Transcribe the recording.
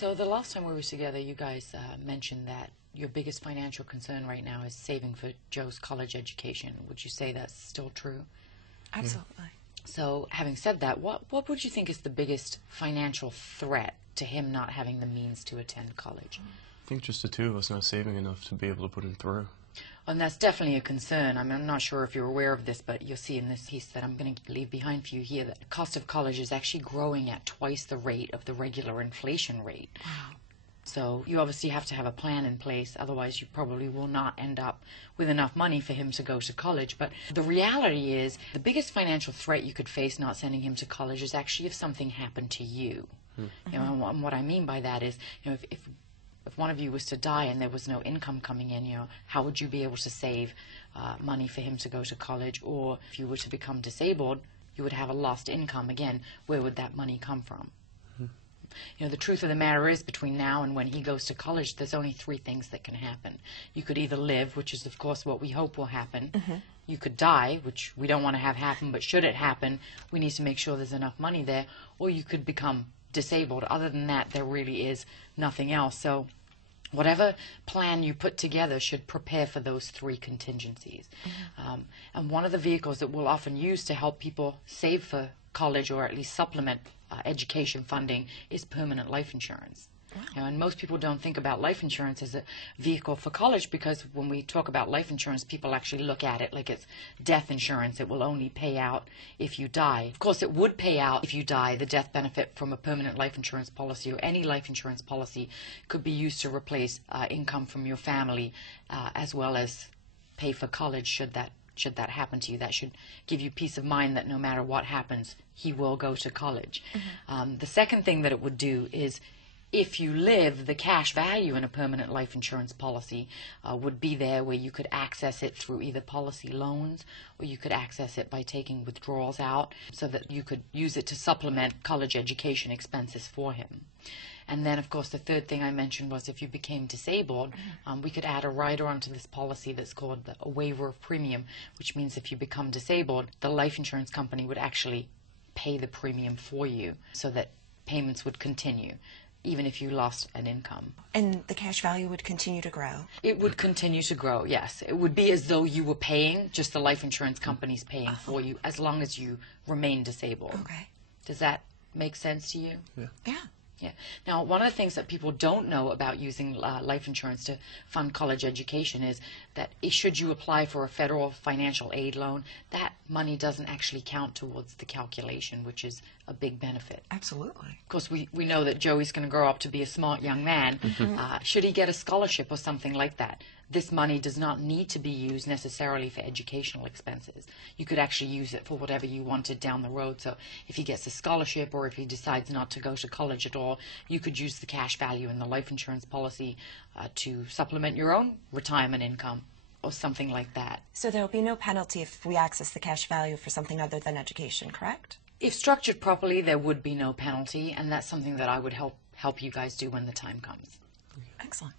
So the last time we were together, you guys mentioned that your biggest financial concern right now is saving for Joe's college education. Would you say that's still true? Absolutely. So having said that, what would you think is the biggest financial threat to him not having the means to attend college? I think just the two of us not saving enough to be able to put him through. And that's definitely a concern. I mean, I'm not sure if you're aware of this, but you'll see in this piece that I'm going to leave behind for you here that the cost of college is actually growing at twice the rate of the regular inflation rate. Wow. So you obviously have to have a plan in place, otherwise you probably will not end up with enough money for him to go to college. But the reality is the biggest financial threat you could face not sending him to college is actually if something happened to you. You know, and what I mean by that is, you know, if one of you was to die and there was no income coming in, you know, how would you be able to save money for him to go to college? Or if you were to become disabled, you would have a lost income. Again, where would that money come from? You know, the truth of the matter is between now and when he goes to college, there's only three things that can happen. You could either live, which is, of course, what we hope will happen. You could die, which we don't want to have happen, but should it happen, we need to make sure there's enough money there. Or you could become disabled. Other than that, there really is nothing else. So whatever plan you put together should prepare for those three contingencies. And one of the vehicles that we'll often use to help people save for college or at least supplement education funding is permanent life insurance. You know, and most people don't think about life insurance as a vehicle for college because when we talk about life insurance, people actually look at it like it's death insurance. It will only pay out if you die. Of course, it would pay out if you die. The death benefit from a permanent life insurance policy or any life insurance policy could be used to replace income from your family as well as pay for college should that happen to you. That should give you peace of mind that no matter what happens, he will go to college. The second thing that it would do is if you live, the cash value in a permanent life insurance policy would be there where you could access it through either policy loans or you could access it by taking withdrawals out so that you could use it to supplement college education expenses for him. And then, of course, the third thing I mentioned was if you became disabled, we could add a rider onto this policy that's called a waiver of premium, which means if you become disabled, the life insurance company would actually pay the premium for you so that payments would continue, even if you lost an income. And the cash value would continue to grow? It would continue to grow, yes. It would be as though you were paying, just the life insurance company's paying for you as long as you remain disabled. Okay. Does that make sense to you? Yeah. Yeah. Yeah. Now, one of the things that people don't know about using life insurance to fund college education is that should you apply for a federal financial aid loan, that money doesn't actually count towards the calculation, which is a big benefit. Absolutely. Of course, we know that Joey's going to grow up to be a smart young man. Should he get a scholarship or something like that, this money does not need to be used necessarily for educational expenses. You could actually use it for whatever you wanted down the road. So if he gets a scholarship or if he decides not to go to college at all, you could use the cash value in the life insurance policy to supplement your own retirement income or something like that. So there will be no penalty if we access the cash value for something other than education, correct? If structured properly, there would be no penalty, and that's something that I would help you guys do when the time comes. Excellent.